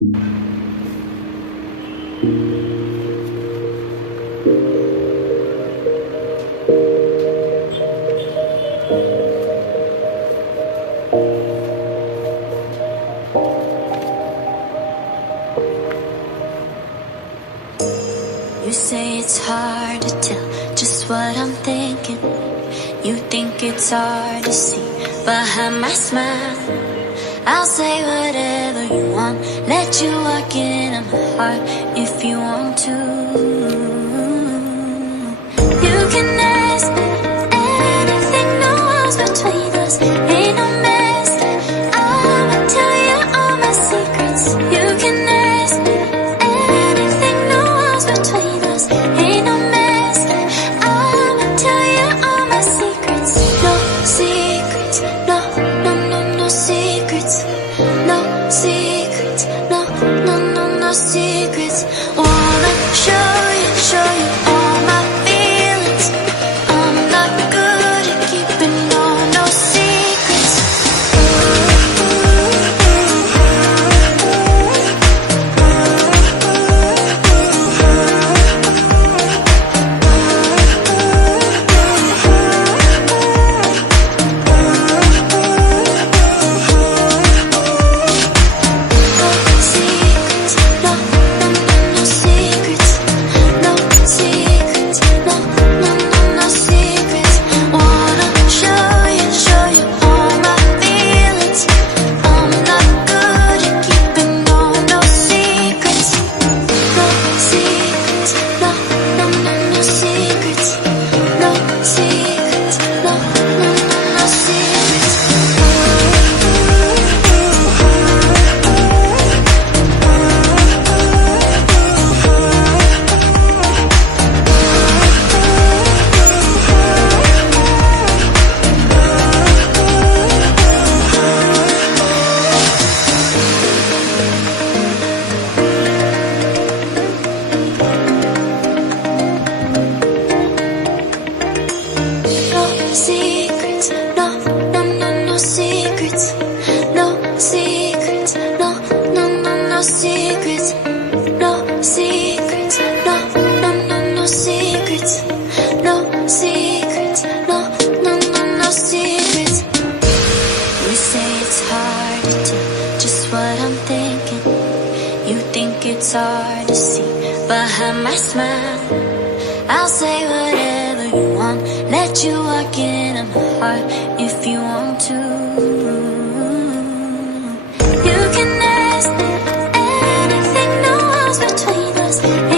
You say it's hard to tell just what I'm thinking. You think it's hard to see behind my smile. I'll say whatever you want, let you walk into my heart if you want to. You can ask me anything, no walls between us, ain't no mess. I'ma tell you all my secrets. You can ask me anything, no walls between us, ain't no mess. I'ma tell you all my secrets. No secrets, no, no, no, no secrets. No secrets, no, no, no, no secrets. Wanna show you all my feelings. I'm not good at keeping no secrets. It's hard to see behind my smile. I'll say whatever you want, let you walk into my heart if you want to. You can ask me anything, no walls between us.